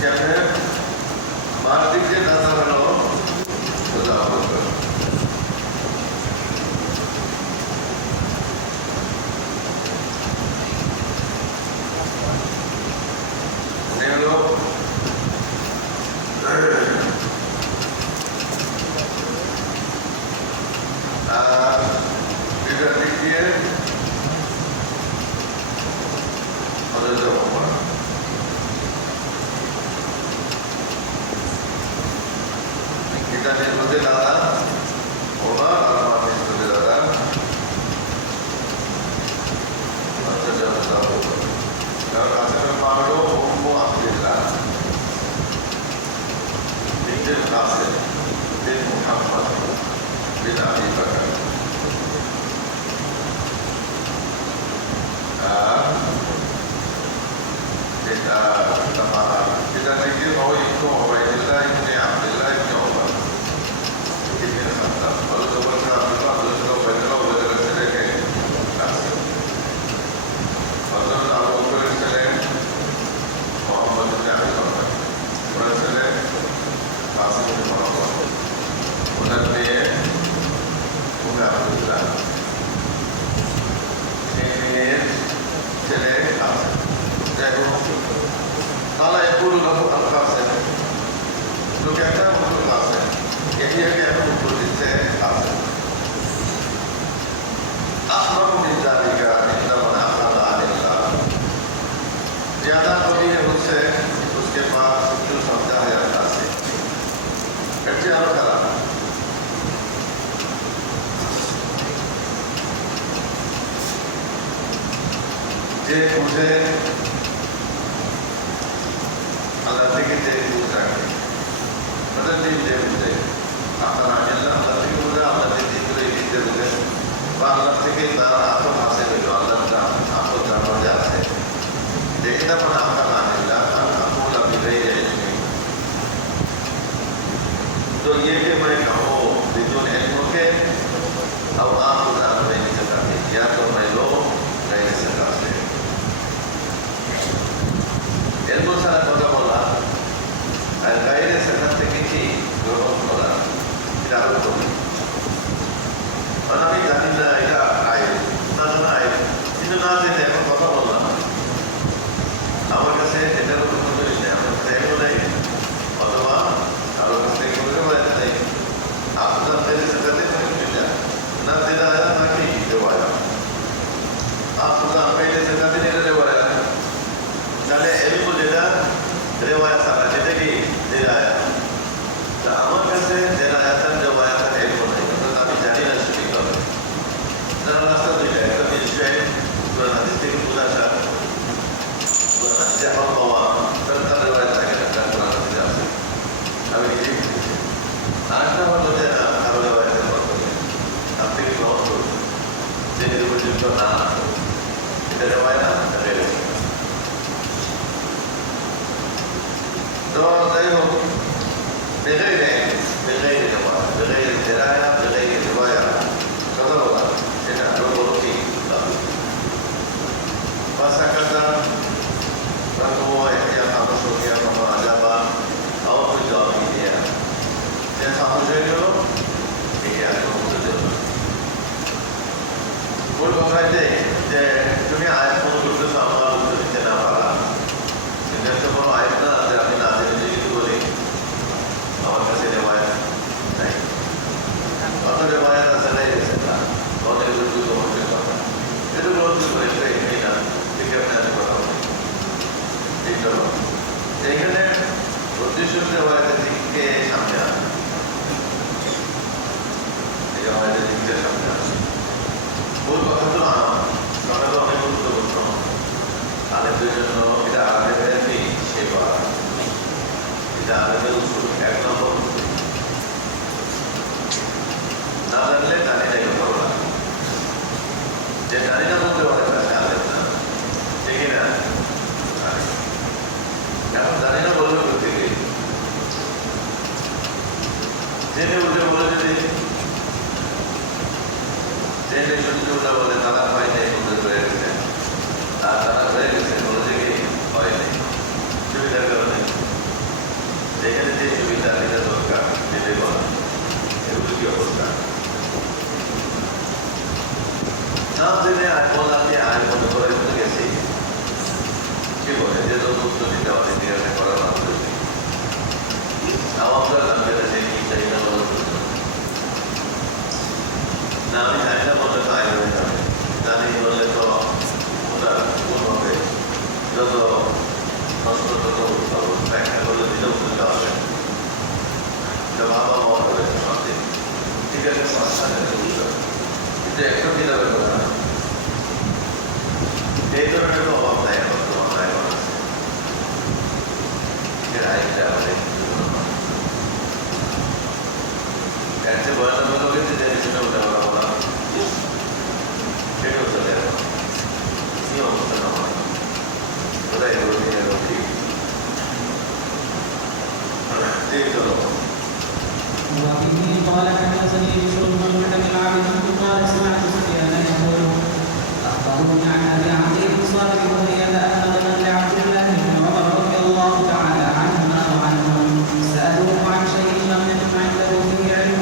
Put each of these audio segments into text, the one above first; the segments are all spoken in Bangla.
কেমনে মার দিক দিয়ে দাদা হলো সোজা অবস্থা এগুলো দুইটার দিক দিয়ে এটার মধ্যে দাদা ওমর আর আমার মধ্যে দাদা কারণ আসলে পারো অম্ব আব্দুল্লাহ বিন কাসিম বিন মুহাম্মদ বিন আবি বকর এটা থেকে হয় ইবনু উবাইদুল্লাহ ইবনে আব্দুল্লাহ ইবনে Omar ini adalah kalau sebenarnya Abdullah Ubaidullah Ubaidullah ছেলেকে কাছে হযরত আবু বকরের ছেলে মুহাম্মদ ইবনে আবি বকর ওনার ছেলে কাসিম ইবনে মুহাম্মদ ওনার মেয়ে উম্মে আব্দুল্লাহ এই মেয়ের ছেলে কাসিম যাই হোক তাহলে এগুলো আল-কাসিম লোকে একটা মতো কাসিম यही है कि हम उनको जिससे हासिल अहमद बिन जालिका इंदा मन अखला अल्लाह ज्यादा कोई है उससे उसके पास जो समझा है अल्लाह से कच्चे और करा जे मुझे अल्लाह से के जे पूछा मतलब दिन जे मुझे আপনারা আল্লাহ থেকে বলে আল্লাহ দিতে করে দিতে বলেন বা আল্লাহ থেকে তার আপন আছে হইল আল্লাহর নাম আপন নামে আছে যেটা মানে আপনারা আল্লাহ আল্লাহ বিদায় যায়নি तो ये कि मैं कहूँ बिजोन इल्म के अब आप खुदा नहीं सकते या तो मैं लो नहीं सकते इल्म सारा কথা বলা আর গায়রে सकते की चीज গ্রহণ করা dalam itu, orang ini jadi dah air, nana air, itu nasi deh, apa kata bola, awak kasih kita untuk membeli ni, apa saya boleh, atau apa, kalau kasih kita boleh tak, apa dah dari sekarang itu tidak, nanti dah ada nanti jawab, apa dah dari sekarang ini jawab, jadi ilmu tidak, jawab sahaja jadi tidak, jadi awak kasih tidak rasa tidak itu bisa berarti sedikit berbahasa siapa bawa tentang riwayat saya dan kurang tidak tapi ini ada waktu dia kalau riwayat saya tapi kalau jadi wujud kena kita riwayat ada तो सही हो बगैर जवाब बगैर दराया बगैर रिवाया कदर होगा এটা হলো কি bahasa kata bahwa yang harus dia mengajarba atau menjawab dia yang seharusnya itu dia itu boleh saja je dunia ayat pun itu sama itu tidak apa jadi semua ayatnya ada kami nanti itu boleh awak kasih riwayat baik atau riwayat asal dari sana और एक दूसरे को मत करना ये तो बहुत कुछ बड़े बड़े नहीं ना ठीक है अपने को ठीक है এখানে উদ্দেশ্যটা হচ্ছে দিককে সামনে আনা এটা আমাদের দিককে সামনে আসে মূল কথা তো আমরা তো অনেক গুরুত্বপূর্ণ আলেমদের জন্য এটা আলেমের সেবা এটা আলেমের উসুল এক নম্বর না জানলে জানি না ভালো লাগে যে জানি না বলতে পারে কাছে আলেম না ঠিক না এখন জানি না বলবে থেকে জেনে উঠে বলে যদি জেনে শুনতে উঠা বলে তারা হয় নাই বলতে হয়ে গেছে আর তারা হয়ে গেছে বলে থেকে হয় নাই সুবিধার কারণে পক্ষের আইনটা আমাদের একটা বয়ান লোকের যে সেটা ওটা বলা বলা সেটাও চলে এখন কি অবস্থা না হয় ওটাই ঠিক চলো وبه قال حدثني بشر بن محمد العابد قال سمعت سفيان يقول اخبروني عن ابي عبد بن صالح وهي ان غنى لعبد الله بن عمر رضي الله تعالى عنهما وعنهم سالوه عن شيء لم يكن عنده فيه علم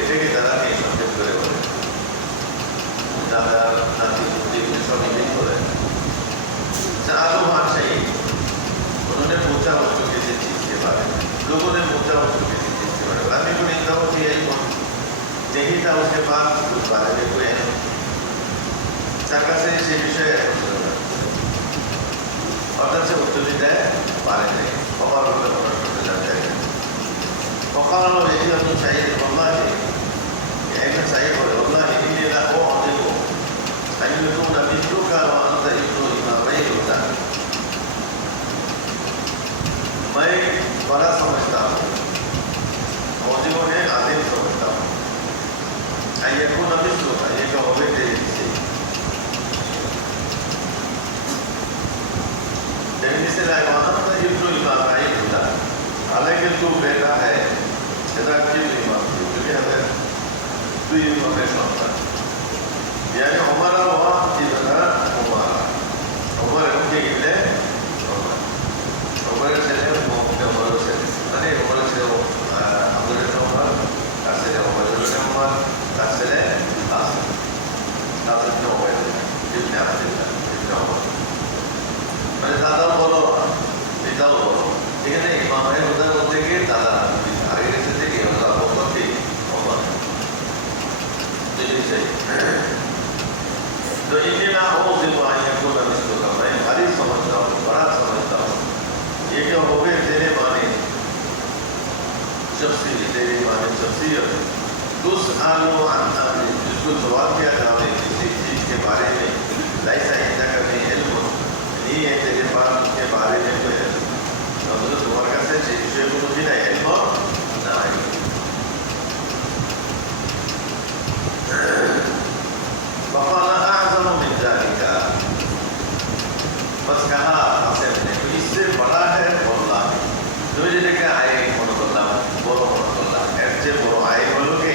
এটাকে তারা নিয়ে সংক্ষেপ করে বলে দাদা নাতি সব ইঙ্গিত করে आलू भाषाई उन्होंने पूछा उसको किसी चीज के बारे में लोगों ने पूछा उसको किसी चीज के बारे में आदमी को नहीं था वो यही नहीं था उसके पास उस बारे में कोई सरकार से विषय অর্থাৎ সে উত্তর দিতে পারে নাই কপাল করতে করতে যাচ্ছে কপাল হলো এই জন্য চাই বললাহি একজন চাই বলে বললাহি ইনি লা ও অনেক তাই তোমরা বিদ্রোহ আর অন্তর ইবনু ইমামাই होता मैं बड़ा समझता हूँ मौजूद है आदिम समझता हूँ ये को नबिस होगा ये का होवे से जमीन से लाइवाना तो इब्नु इमामाई होता हालांकि जो बेटा है इधर की इमाम क्योंकि हमें तो ये इमामेशन होता यानी हमारा वहाँ की तरह हमारा हमारे उनके गिले हमारे से ले मुझे हमारे से अरे हमारे से वो हमारे से हमारा कैसे ले हमारे से हमारा कैसे ले आस आस क्यों हुए जितने आते हैं जितने हमारे मैंने दादा बोलो पिता बोलो ठीक है नहीं माँ है उधर होते के दादा आगे कैसे थे कि उधर बहुत ठीक हमारा तो ये सही तो इन्हें ना हो जिम्मेदारियां को ना मिस होगा मैं भारी समझता हूँ बड़ा समझता हूँ ये क्या हो गए तेरे माने शख्सी तेरे माने शख्सियत उस आलू आने जिसको सवाल किया जाए किसी चीज के बारे में लाइसा इंदा करने इल्म नहीं है तेरे पास उसके बारे में कोई तो मुझे तुम्हारे का से विषय को मुझे ना इल्म ना है वक़ाला अअज़म मिन ज़ालिका बस कहा आपसे मैंने तो इससे बड़ा है वल्लाह जो जिनके आए मनोल्लाह बोलो मनोल्लाह ऐसे बोलो आए बोलो के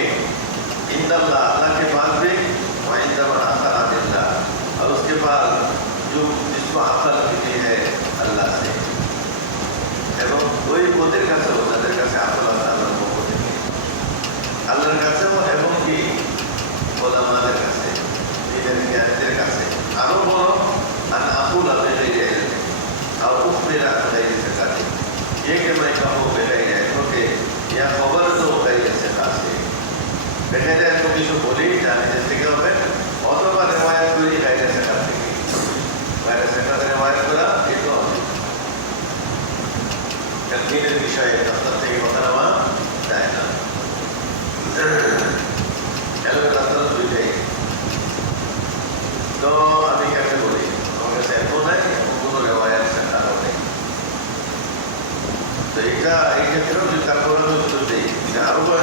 इंदल्लाह अल्लाह के पास भी वहाँ इंदल्लाह आखरा दिल्ला और उसके बाद जो जिसको अक़ल मिली है अल्लाह से एवं कोई पोतेर का से होता है का से अक़ल अल्लाह को पोते अल्लाह का से वो एवं की उलमा का से तेरे का से आरो बोलो अन अक़ूल बिग़ैरि इल्म और उख़बिरा अन ग़ैरि सिक़ात ये कि मैं कहूँ बिग़ैरि इल्म के या खबर तो ग़ैरि सिक़ात है कहते हैं तो किसी बोली जाने जैसे क्या होगा बहुत बार रिवायत कोई ग़ैरि सिक़ात है ग़ैरि सिक़ात रिवायत करा ये तो कल्पीन विषय तब से ये पता हुआ जाएगा चलो तब विषय तो अभी कैसे बोली उनके सैफों ने उनको रिवायत से कहा होते तो एक तरफ जो तकबर में उत्तर दी चारों को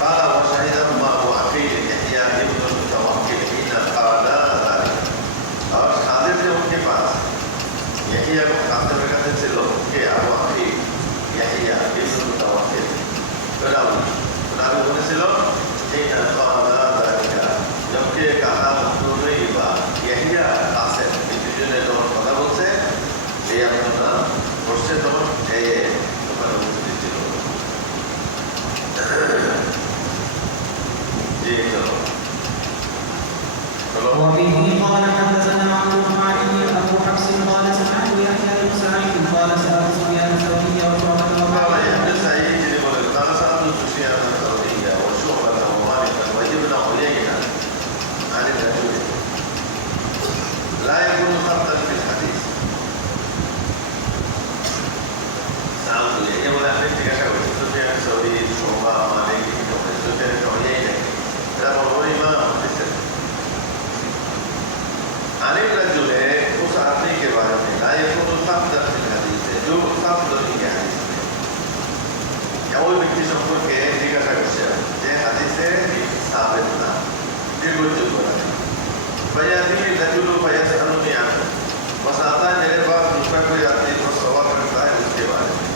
قال وشهد ما هو عقيل يحيى ابن المتوكل حين قال ذلك और हाजिर थे उनके पास यहिया को काफिर में कहते थे लोग कि अबू अकील यहिया इब्न मुतवक्किल फिर होने से लोग حين قال ذلك जबकि कहा उन्होंने ये बात यहिया कासिर जो ने लोग पता बोलते ये अपना उससे तो ये तुम्हारा मुझे चलो जी चलो وبه قال حدثنا عبد الرحمن ابو حفص قال سمعت يحيى بن سعيد قال سالت سفيان الثوري وشعبة قال يحيى بن سعيد قال سالت سفيان الثوري وشعبة ব্যক্তি সম্পর্কে জিজ্ঞাসা করছে যে হাদিসে সাবেত না, নির্ভরযোগ্য না। बयानी रजुल फयसअलुनी अन्हु, बस आता है मेरे पास दूसरा कोई आदमी तो सवाल करता है उसके बारे में।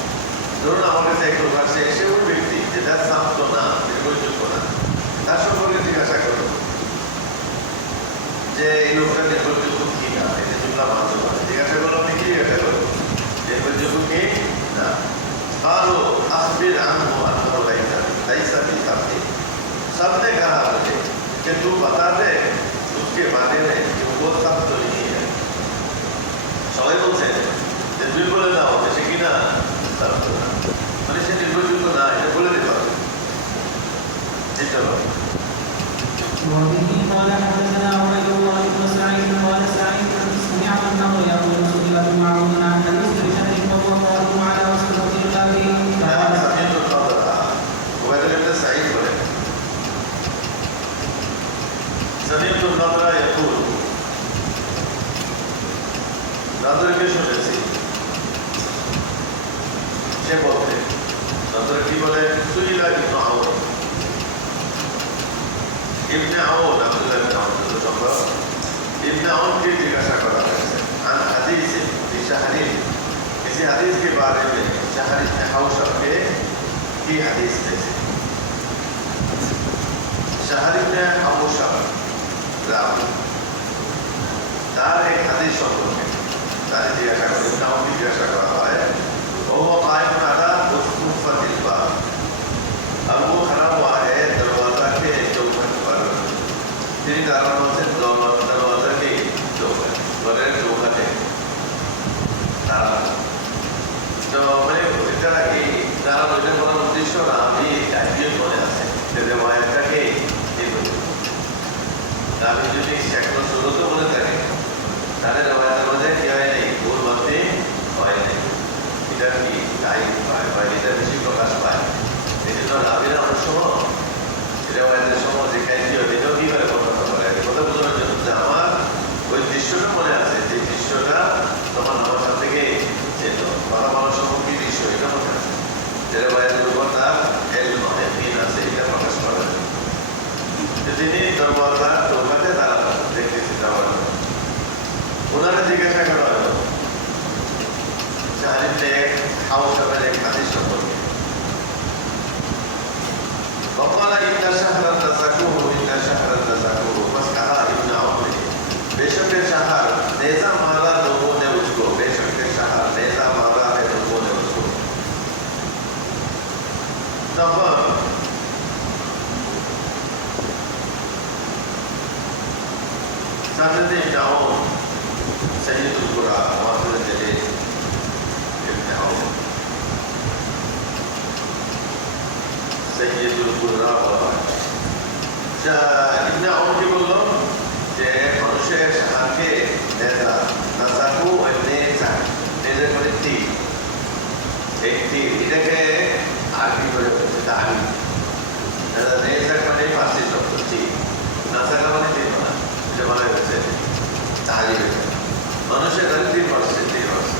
ধরুন আমার কাছে এক লোক আসে, এসে ওই ব্যক্তি যেটা সামত না, নির্ভরযোগ্য না, তার সম্পর্কে জিজ্ঞাসা করো যে এই লোকটা নির্ভরযোগ্য কি না, এটা জুমলা মানতে পারে। জিজ্ঞাসা করলো, আপনি কি জিজ্ঞাসা করো? নির্ভরযোগ্য কি না? আরো আখবির আনহু আন্নাহু লাইসা বিসাবতি। सबने कहा मुझे कि तू बता दे उसके बारे में कि वो सब तो नहीं है। সবাই বলছেন যে তুই বলে দাও যে সে কিনা সব তো না, মানে সে নির্ভরযোগ্য না, এটা বলে দিতে হবে। وبه قال حدثنا عبيد الله بن سعيد قال سعيد سمع انه يقول سئل معاذ عن المسلم شهر وهو قائم على وصف رسول الله قال سمعت النضر وهذا ابن سعيد بولے سمعت النضر يقول নজরকে শুনেছি সে বলতে, নজর কি বলে? সুইলা ইবনে আউন, ইবনে আউন আব্দুল্লাহ ইবনে আউন সম্ভব ইবনে আউনকে জিজ্ঞাসা করা হয়েছে আন হাদিস শাহরি, किसी हदीस के बारे में शहर इब्ने हौशब के की हदीस में से शहर इब्ने हौशब रावी तार एक हदीस সম্পর্কে তার জিজ্ঞাসা করে, ইবনে আউনকে জিজ্ঞাসা করা হয়, वो कायम अला उस्कुफतिल बाब, अब वो खड़ा हुआ है दरवाजा के चौखट पर। তিনি দাঁড়ানো আছেন দরওয়াজা के चौखट, ঘরের চৌকাঠে দাঁড়ানো। তো মানে এটা কি দাঁড়ানো, এটা কোনো উদ্দেশ্য না, আমি একজন মনে আছে যে রেওয়ায়াতটাকে আমি যদি এখনো শুরুত বলে থাকি তাহলে রেওয়ায়াতের মধ্যে কি হয় নাই, ভুল মানতে হয় নাই, এটা কি তাই পায় বা এটা বেশি প্রকাশ পায়। এই জন্য রাবিরা অনেক সময় রেওয়ায়াতের সময় যে কাহিনী হয় এটাও কি করে কথা বলে, কথা বোঝানোর জন্য যে আমার ওই দৃশ্যটা মনে আছে, যে দৃশ্যটা তোমার নামাজ থেকে যেত কথা বলার সময় কি দৃশ্য এটা মনে আছে, যে রেওয়ায়াতের উপর তার এলম ইয়াকিন আছে, এটা প্রকাশ করা যায়। তিনি দরবাজার চৌকাঠে দাঁড়ানো দেখতেছি যাওয়ার জন্য। ওনারা জিজ্ঞাসা করা হলো জাহারিতে হাউসাবের এক হাদিস সম্পর্কে। وقال إن شهرا تزكوه إن شهرا تزكوه, बस कहा इब्ने आउन ने, बेशक शहर नेजा मारा लोगों ने उसको, बेशक शहर नेजा मारा है लोगों ने उसको। तब साजद इब्ने आउन सय्यदुल कुरा वासिल जलील इब्ने आउन सय्यदुल कुरा ইবনে আউন কি বলল যে মানুষের শহরকে নেজা নাজাকু ওই নেজা নেজা করে তীর, এই তীর এটাকে আরবি করে বলছে দাড়ি, নেজা মানে ফার্সি শব্দ তীর, নাজাকা মানে তীর না, এটা বলা হয়েছে দাড়ি হয়েছে মানুষের দাড়ি তীর মারছে, তীর মারছে।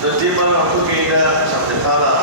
তো যে বলার অর্থ কি এটা সামনে পালা